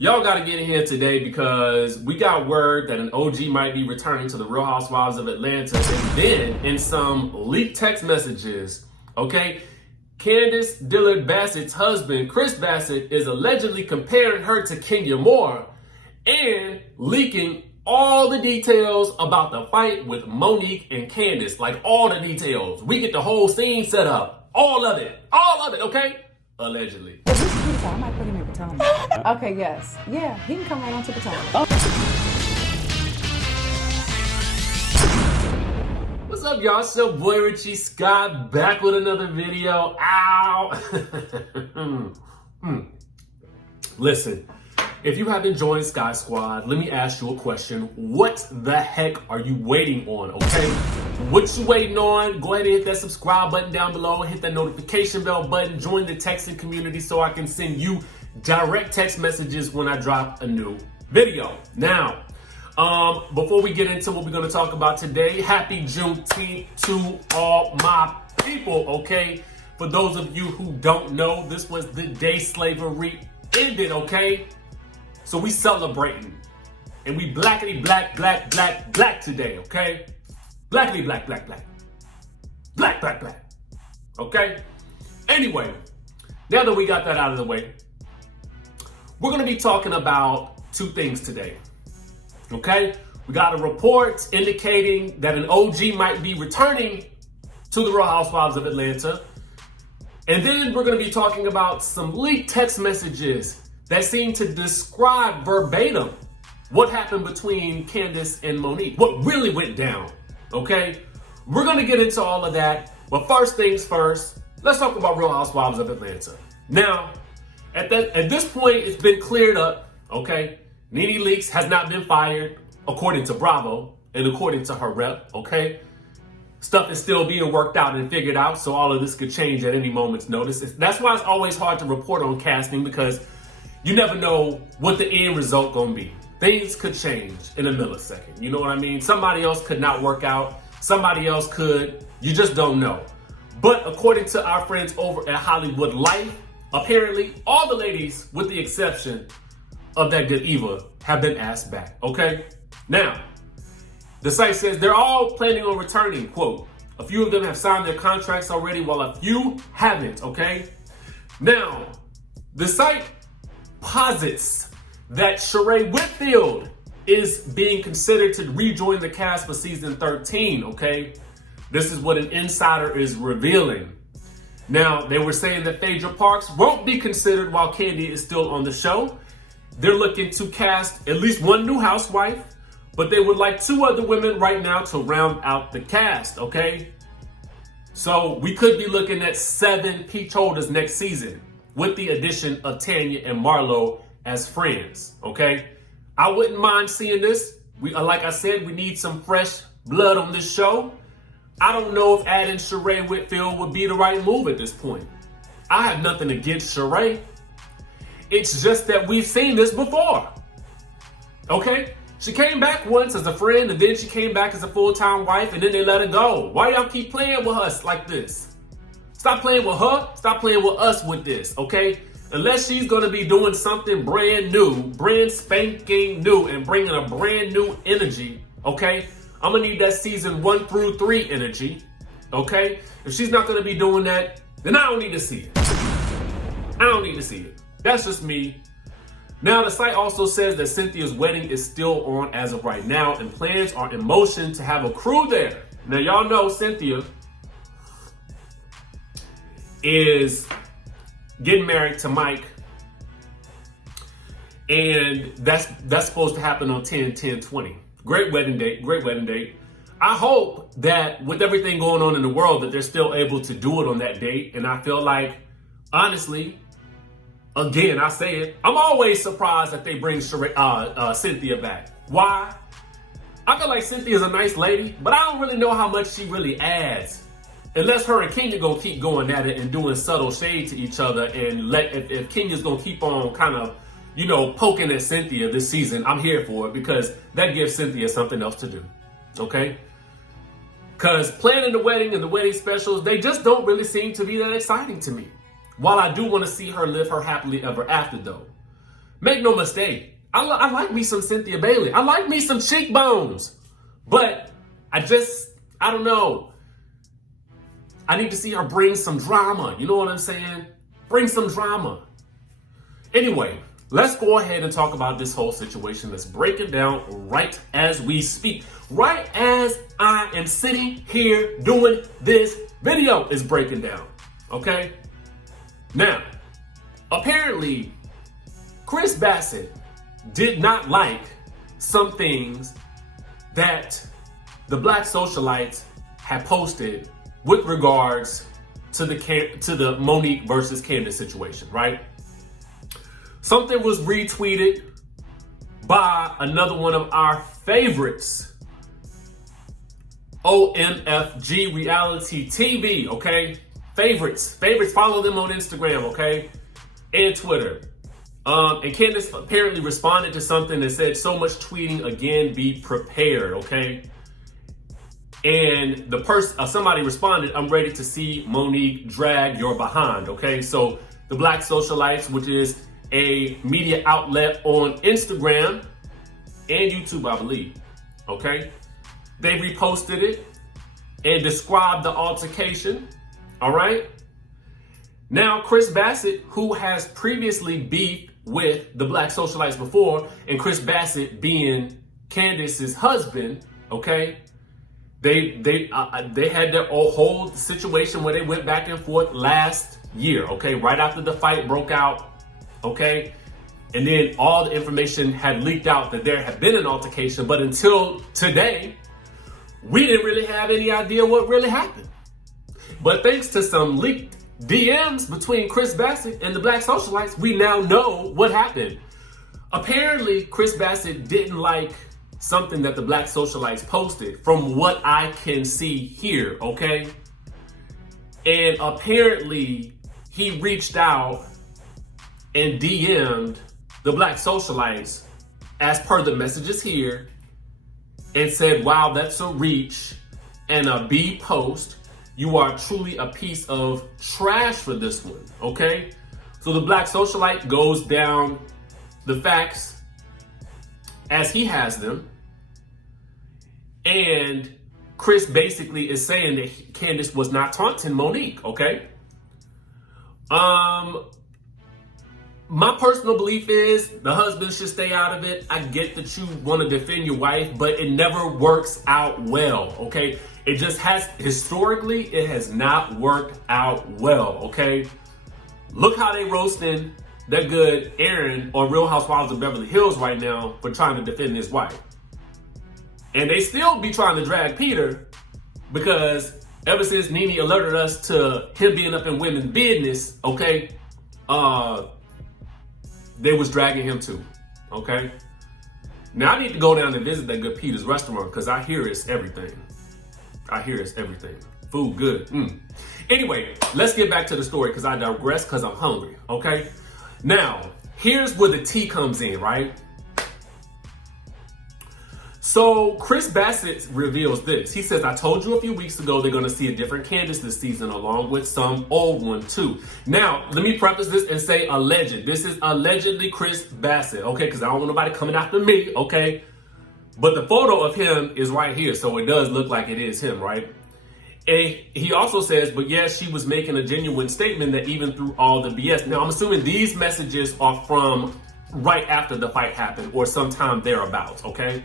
Y'all got to get in here today because we got word that an OG might be returning to the Real Housewives of Atlanta. And then in some leaked text messages, okay, Candiace Dillard Bassett's husband, Kris Bassett, is allegedly comparing her to Kenya Moore and leaking all the details about the fight with Monique and Candiace. Like all the details. We get the whole scene set up. All of it, okay? Allegedly. I might put him in Potomac. Okay, yes. Yeah, he can come right on to Potomac. What's up, y'all? It's your boy Richie Scott back with another video. Ow! Listen, if you haven't joined Sky Squad, let me ask you a question. What the heck are you waiting on, okay? What you waiting on? Go ahead and hit that subscribe button down below. Hit that notification bell button. Join the texting community so I can send you direct text messages when I drop a new video. Now, before we get into what we're going to talk about today, happy Juneteenth to all my people, okay? For those of you who don't know, this was the day slavery ended, okay? So we celebrating. And we blackity black today, okay? Blackity black. Black. Okay? Anyway, now that we got that out of the way, we're going to be talking about two things today. Okay? We got a report indicating that an OG might be returning to the Real Housewives of Atlanta. And then we're going to be talking about some leaked text messages that seem to describe verbatim what happened between Candiace and Monique. What really went down. Okay? We're going to get into all of that. But first things first, let's talk about Real Housewives of Atlanta. Now, at this point, it's been cleared up, okay? Nene Leakes has not been fired, according to Bravo, and according to her rep, okay? Stuff is still being worked out and figured out, so all of this could change at any moment's notice. That's why it's always hard to report on casting, because you never know what the end result gonna be. Things could change in a millisecond, you know what I mean? Somebody else could not work out, somebody else could, you just don't know. But according to our friends over at Hollywood Life, apparently all the ladies, with the exception of that good Eva, have been asked back, okay? Now, the site says they're all planning on returning, quote. A few of them have signed their contracts already, while a few haven't, okay? Now, the site posits that Sheree Whitfield is being considered to rejoin the cast for season 13, okay? This is what an insider is revealing. Now, they were saying that Phaedra Parks won't be considered while Kandi is still on the show. They're looking to cast at least one new housewife, but they would like 2 other women right now to round out the cast, okay? So we could be looking at 7 peach holders next season with the addition of Tanya and Marlo as friends, okay? I wouldn't mind seeing this. Like I said, we need some fresh blood on this show. I don't know if adding Sheree Whitfield would be the right move at this point. I have nothing against Sheree. It's just that we've seen this before. Okay? She came back once as a friend, and then she came back as a full-time wife, and then they let her go. Why y'all keep playing with us like this? Stop playing with her. Stop playing with us with this, okay? Unless she's going to be doing something brand new, brand spanking new, and bringing a brand new energy, okay? I'm going to need that season 1 through 3 energy, okay? If she's not going to be doing that, then I don't need to see it. I don't need to see it. That's just me. Now, the site also says that Cynthia's wedding is still on as of right now, and plans are in motion to have a crew there. Now, y'all know Cynthia is getting married to Mike, and that's supposed to happen on 10/10/20. Great wedding date. I hope that with everything going on in the world that they're still able to do it on that date. And I feel like, honestly, again, I say it, I'm always surprised that they bring Cynthia back. Why? I feel like Cynthia's a nice lady, but I don't really know how much she really adds. Unless her and Kenya gonna keep going at it and doing subtle shade to each other, and if Kenya's gonna keep on kind of, you know, poking at Cynthia this season, I'm here for it, because that gives Cynthia something else to do, okay? Because planning the wedding and the wedding specials, they just don't really seem to be that exciting to me. While I do want to see her live her happily ever after, though. Make no mistake, I like me some Cynthia Bailey. I like me some cheekbones. But I don't know. I need to see her bring some drama. You know what I'm saying? Bring some drama. Anyway, let's go ahead and talk about this whole situation that's breaking down right as we speak. Right as I am sitting here doing this video is breaking down. Okay? Now, apparently, Chris Bassett did not like some things that the black socialites had posted with regards to the Monique versus Candiace situation, right? Something was retweeted by another one of our favorites, OMFG Reality TV, okay? Favorites, follow them on Instagram, okay? And Twitter. And Candiace apparently responded to something that said, so much tweeting again, be prepared, okay? And the person, somebody responded, I'm ready to see Monique drag your behind, okay? So the Black Socialites, which is a media outlet on Instagram and YouTube, I believe, okay? They reposted it and described the altercation, all right? Now, Chris Bassett, who has previously beefed with the Black Socialites before, and Chris Bassett being Candiace's husband, okay? They had their whole situation where they went back and forth last year, okay? Right after the fight broke out, okay? And then all the information had leaked out that there had been an altercation, but until today, we didn't really have any idea what really happened. But thanks to some leaked DMs between Chris Bassett and the Black Socialites, we now know what happened. Apparently, Chris Bassett didn't like something that the Black Socialites posted, from what I can see here, okay? And apparently, he reached out and DM'd the Black Socialites, as per the messages here, and said, wow, that's a reach and a B post. You are truly a piece of trash for this one, okay? So the Black Socialite goes down the facts as he has them. And Chris basically is saying that Candiace was not taunting Monique, okay? My personal belief is the husband should stay out of it. I get that you want to defend your wife, but it never works out well, okay? It just has, historically, it has not worked out well, okay? Look how they roasting that good Aaron on Real Housewives of Beverly Hills right now for trying to defend his wife. And they still be trying to drag Peter because ever since Nene alerted us to him being up in women's business, okay, they was dragging him too, okay? Now I need to go down and visit that good Peter's restaurant because I hear it's everything. I hear it's everything. Food good. Anyway, let's get back to the story because I digress because I'm hungry, okay? Now, here's where the tea comes in, right? So Chris Bassett reveals this. He says, I told you a few weeks ago they're going to see a different Candiace this season along with some old one too. Now, let me preface this and say alleged. This is allegedly Chris Bassett, okay? Because I don't want nobody coming after me, okay? But the photo of him is right here, so it does look like it is him, right? And he also says, but yes, she was making a genuine statement that even through all the BS. Now, I'm assuming these messages are from right after the fight happened or sometime thereabouts, okay?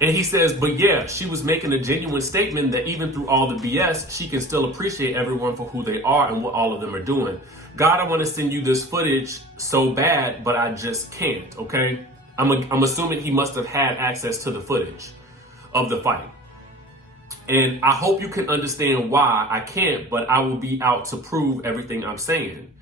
And he says, but yeah, she was making a genuine statement that even through all the BS, she can still appreciate everyone for who they are and what all of them are doing. God, I want to send you this footage so bad, but I just can't, okay? I'm assuming he must have had access to the footage of the fight. And I hope you can understand why I can't, but I will be out to prove everything I'm saying.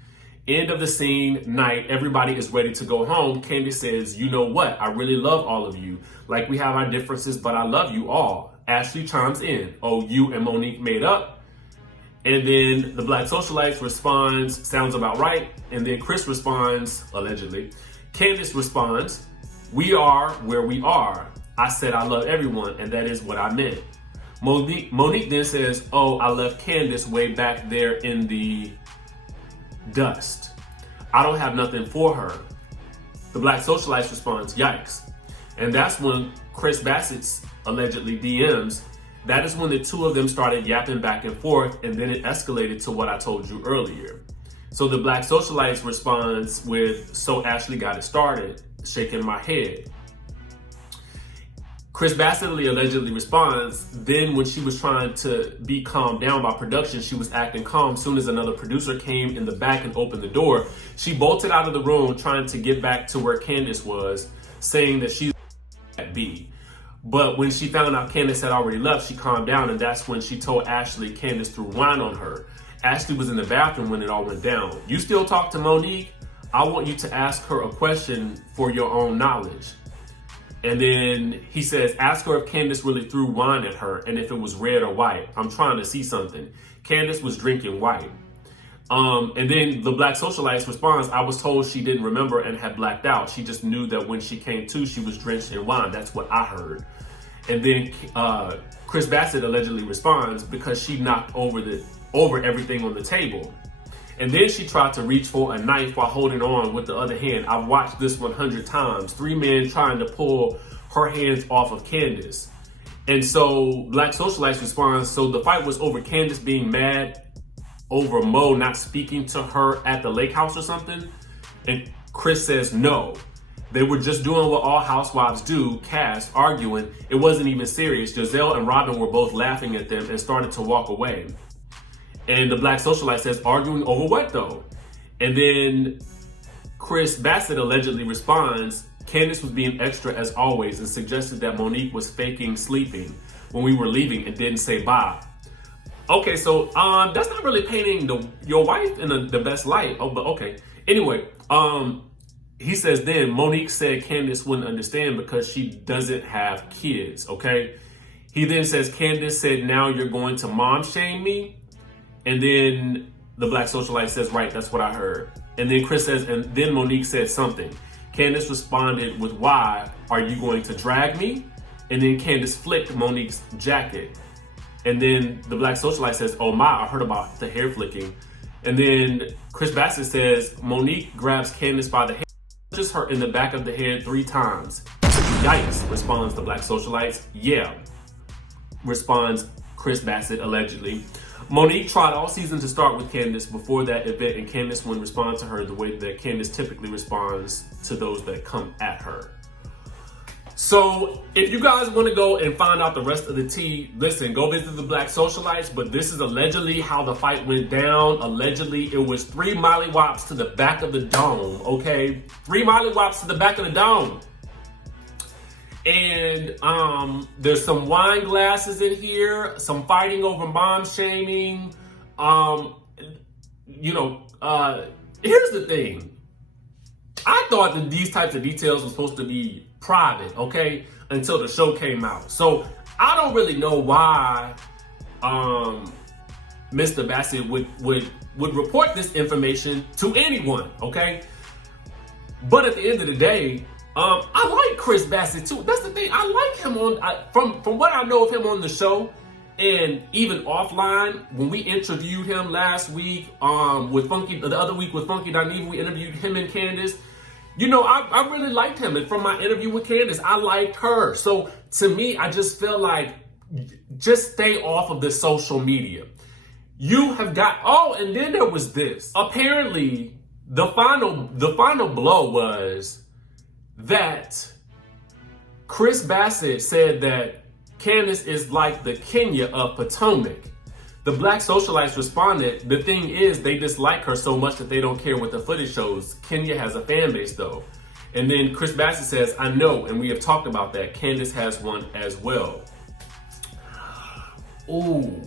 End of the scene, night, everybody is ready to go home. Candiace says, you know what? I really love all of you. Like we have our differences, but I love you all. Ashley chimes in. Oh, you and Monique made up. And then the Black Socialites responds, sounds about right. And then Chris responds, allegedly. Candiace responds, we are where we are. I said I love everyone, and that is what I meant. Monique then says, oh, I left Candiace way back there in the dust. I don't have nothing for her. The Black Socialite responds, yikes. And that's when Chris Bassett's allegedly DMs, that is when the two of them started yapping back and forth, and then it escalated to what I told you earlier. So the Black Socialite responds with, so Ashley got it started, shaking my head. Chris Bassett allegedly responds, then when she was trying to be calmed down by production, she was acting calm. Soon as another producer came in the back and opened the door, she bolted out of the room trying to get back to where Candiace was, saying that she was at B. But when she found out Candiace had already left, she calmed down, and that's when she told Ashley Candiace threw wine on her. Ashley was in the bathroom when it all went down. You still talk to Monique? I want you to ask her a question for your own knowledge. And then he says, ask her if Candiace really threw wine at her and if it was red or white. I'm trying to see something. Candiace was drinking white. And then the Black Socialite responds, I was told she didn't remember and had blacked out. She just knew that when she came to, she was drenched in wine. That's what I heard. And then Chris Bassett allegedly responds because she knocked over everything on the table. And then she tried to reach for a knife while holding on with the other hand. I've watched this 100 times. 3 men trying to pull her hands off of Candiace. And so Black Socialite responds, so the fight was over Candiace being mad over Mo not speaking to her at the lake house or something? And Chris says, no. They were just doing what all housewives do, cast, arguing. It wasn't even serious. Giselle and Robin were both laughing at them and started to walk away. And the Black Socialite says, arguing over what though? And then Chris Bassett allegedly responds, Candiace was being extra as always and suggested that Monique was faking sleeping when we were leaving and didn't say bye. Okay, so that's not really painting your wife in the best light. Oh, but okay. Anyway, he says then Monique said Candiace wouldn't understand because she doesn't have kids, okay? He then says Candiace said, now you're going to mom shame me? And then the Black Socialite says, right, that's what I heard. And then Chris says, and then Monique said something. Candiace responded with, why are you going to drag me? And then Candiace flicked Monique's jacket. And then the Black Socialite says, oh my, I heard about the hair flicking. And then Chris Bassett says, Monique grabs Candiace by the hair, touches her in the back of the head 3 times. Yikes, responds the Black Socialite. Yeah, responds Chris Bassett allegedly. Monique tried all season to start with Candiace before that event, and Candiace wouldn't respond to her the way that Candiace typically responds to those that come at her. So if you guys want to go and find out the rest of the tea, listen, go visit the Black Socialites, but this is allegedly how the fight went down. Allegedly, it was 3 mollywops to the back of the dome, okay? 3 mollywops to the back of the dome. And there's some wine glasses in here, some fighting over mom shaming. Here's the thing. I thought that these types of details were supposed to be private, okay, until the show came out. So I don't really know why Mr. Bassett would report this information to anyone, okay? But at the end of the day, I like Chris Bassett too. That's the thing. I like him from what I know of him on the show, and even offline when we interviewed him last week the other week with Funky Dineva, we interviewed him and Candiace. You know, I really liked him, and from my interview with Candiace, I liked her. So to me, I just feel like just stay off of the social media. You have got and then there was this. Apparently, the final blow was that Chris Bassett said that Candiace is like the Kenya of Potomac. The Black Socialites responded, the thing is they dislike her so much that they don't care what the footage shows. Kenya has a fan base though. And then Chris Bassett says, I know, and we have talked about that. Candiace has one as well. Ooh,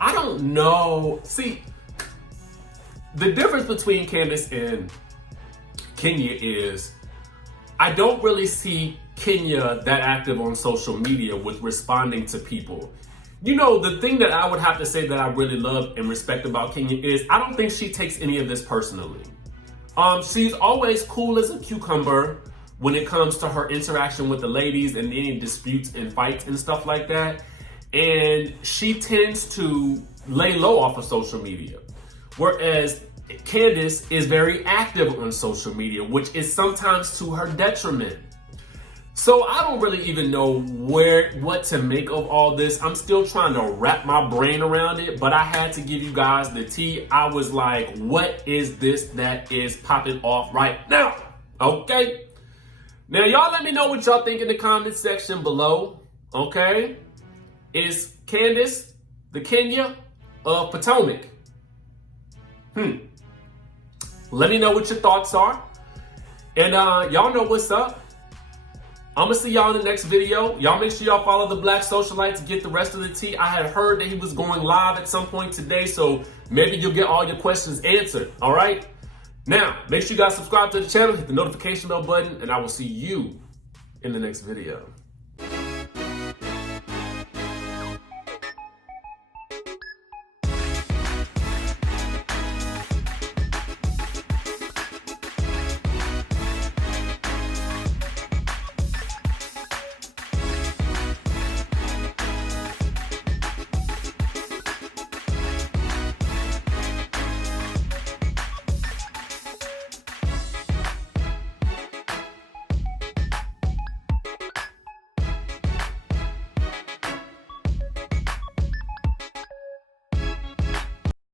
I don't know. See, the difference between Candiace and Kenya is I don't really see Kenya that active on social media with responding to people. You know, the thing that I would have to say that I really love and respect about Kenya is I don't think she takes any of this personally. She's always cool as a cucumber when it comes to her interaction with the ladies and any disputes and fights and stuff like that. And she tends to lay low off of social media. Whereas Candiace is very active on social media, which is sometimes to her detriment. So I don't really even know what to make of all this. I'm still trying to wrap my brain around it, but I had to give you guys the tea. I was like, what is this that is popping off right now? Okay. Now y'all let me know what y'all think in the comment section below. Okay. Is Candiace the Kenya of Potomac? Let me know what your thoughts are. And y'all know what's up. I'm gonna see y'all in the next video. Y'all make sure y'all follow the Black Socialite to get the rest of the tea. I had heard that he was going live at some point today, so maybe you'll get all your questions answered, all right? Now, make sure you guys subscribe to the channel, hit the notification bell button, and I will see you in the next video.